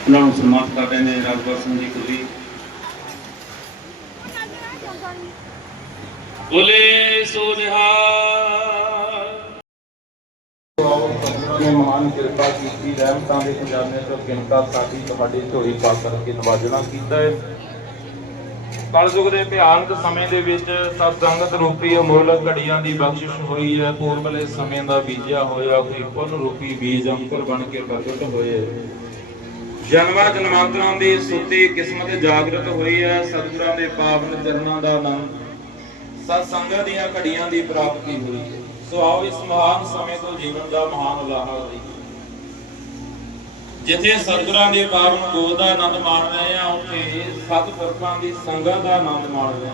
ਉਹਨਾਂ ਨੂੰ ਸਨਮਾਨਿਤ ਕਰ ਨੇ ਰਾਜਵਰ ਸਿੰਘ ਜੀ ਕੁਲੀ ਬੋਲੇ ਸੋ ਨਿਹਾਲ। ਮਹਾਨ ਕਿਰਪਾ ਕੀਤੀ, ਰਹਿਮਤਾਂ ਦੇ ਖਜ਼ਾਨੇ ਤੋਂ ਕਿੰਤਾ ਸਾਡੀ ਤੁਹਾਡੀ ਝੋਲੀ ਪਾ ਕਰਕੇ ਨਵਾਜਣਾ ਕੀਤਾ ਹੈ। ਕਲਯੁਗ ਦੇ ਭਿਆਨਕ ਸਮੇਂ ਦੇ ਵਿੱਚ ਸਤਸੰਗਤ ਰੂਪੀ ਅਮੁੱਲ ਘੜੀਆਂ ਦੀ ਬਖਸ਼ਿਸ਼ ਹੋਈ ਹੈ। ਪੂਰਬਲੇ ਸਮੇਂ ਦਾ ਬੀਜਿਆ ਹੋਇਆ ਕੋਈ ਪੁੰਨ ਰੂਪੀ ਬੀਜ ਅੰਕੁਰ ਬਣ ਕੇ ਪ੍ਰਗਟ ਹੋਏ। ਜਨਮਾਂ ਜਨਮਾਂਤਰਾਂ ਦੀ ਸੁੱਤੀ ਕਿਸਮਤ ਜਾਗਰਤ ਹੋਈ ਹੈ, ਸਤਿਗੁਰਾਂ ਦੇ ਪਾਵਨ ਚਰਨਾਂ ਦਾ ਆਨੰਦ। ਸਤ ਸੰਗਤ ਦੀਆਂ ਘੜੀਆਂ ਦੀ ਪ੍ਰਾਪਤੀ ਹੋਈ ਸੋ ਆਓ ਇਸ ਮਹਾਨ ਸਮੇਂ ਤੋਂ ਜੀਵਨ ਦਾ ਮਹਾਨ ਲਾਹਾ ਲਈਏ। ਜਿੱਥੇ ਸਤਿਗੁਰਾਂ ਦੇ ਪਾਵਨ ਗੋਦ ਦਾ ਆਨੰਦ ਮਾਣ ਰਹੇ ਆ ਉੱਥੇ ਸਤਿਪੁਰਖਾਂ ਦੀ ਸੰਗਤ ਦਾ ਆਨੰਦ ਮਾਣ ਰਹੇ ਆ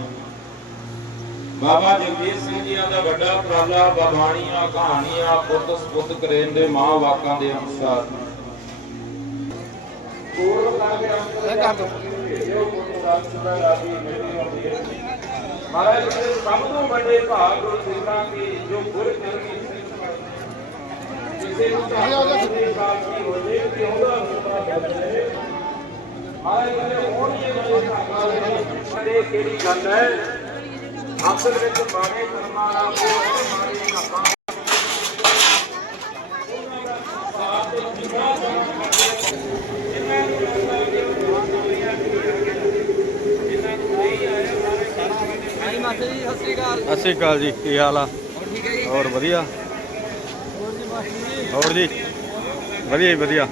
ਬਾਬਾ ਜਗਜੀਤ ਸਿੰਘ ਜੀ ਦਾ ਵੱਡਾ ਉਪਰਾਲਾ ਬਾਬਾਣੀਆਂ ਕਹਾਣੀਆਂ ਪੁੱਤ ਸਪੁੱਤ ਕਰੇਨ ਦੇ ਮਾਂ ਵਾਕਾਂ ਦੇ ਅਨੁਸਾਰ। ਇਹ ਕਰ ਦੋ ਮਹਾਰਾਜ ਜੀ ਸਭ ਤੋਂ ਵੱਡੇ ਭਾਗ ਗੁਰੂ ਸਿੰਘਾਂ ਕੀ ਜੋ ਗੁਰ ਚਰਨੀ ਕਿਸੇ ਨੂੰ ਚਾਹੀਦਾ ਕਿ ਸਾਥੀ ਹੋ ਜੇ ਕਿ ਉਹਦਾ ਸੁਪਰਾ ਬਦਲੇ ਮਹਾਰਾਜ ਕਹਿੰਦੇ ਹੁਣ ਇਹ ਜਿਹੜੇ ਭਾਗਾਂ ਦੇ ਕਿਹੜੀ ਗੱਲ ਹੈ? ਅਸਲ ਵਿੱਚ ਬਾਣੇ ਕਰਮਾਂ ਦਾ ਉਹ ਮਾਰੀ ਨਾਪਾਂ ਸਤਿ ਸ਼੍ਰੀ ਅਕਾਲ ਜੀ ਕੀ ਹਾਲ ਆ? ਹੋਰ ਵਧੀਆ। ਹੋਰ ਜੀ ਵਧੀਆ ਜੀ ਵਧੀਆ।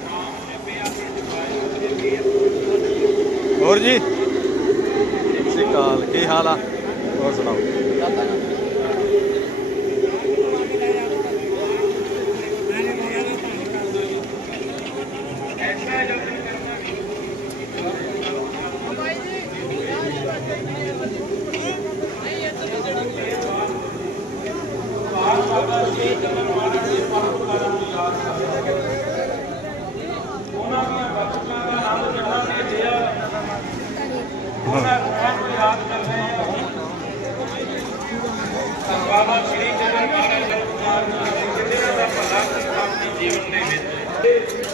ਹੋਰ ਜੀ? ਸਤਿ ਸ਼੍ਰੀ ਅਕਾਲ ਕੀ ਹਾਲ ਆ? ਹੋਰ ਸੁਣਾਓ ਉਹਨਾਂ ਦੀਆਂ ਬਖਸ਼ਾਂ ਦਾ ਨਾਮ ਜਿਹੜਾ ਨੇ ਲਿਆ ਉਹਨਾਂ ਨੂੰ ਯਾਦ ਕਰਦੇ ਹਾਂ ਬਾਬਾ ਸ੍ਰੀ ਚਰਨ ਮਹਾਰਾਜ ਦਾ ਭਲਾ ਕੀਤਾ ਜੀਵਨ ਦੇ ਵਿੱਚ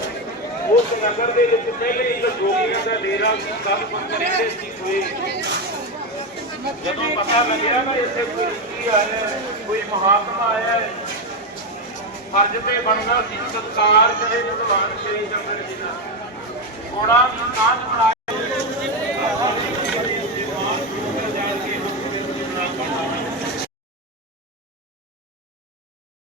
ਉਸ ਨਗਰ ਦੇ ਵਿੱਚ ਪਹਿਲੇ ਇੱਕ ਜੋਗੀਆਂ ਦਾ ਡੇਰਾ ਸੀ ਸਭ ਬੰਦ ਸੀ ਕੋਈ ਜਦੋਂ ਪਤਾ ਲੱਗਿਆ ਨਾ ਇੱਥੇ ਕੋਈ ઋષਿ ਆਇਆ, ਕੋਈ ਮਹਾਤਮਾ ਆਇਆ ਫਰਜ਼ ਤੇ ਬਣਦਾ ਸੀ, ਸਤਕਾਰ ਕਰੇ ਭਗਵਾਨ ਸ੍ਰੀ ਚੰਦਰ ਜੀ ਦਾ। ਕੋੜਾ ਦੀ ਸਾਂਝ ਬਣਾ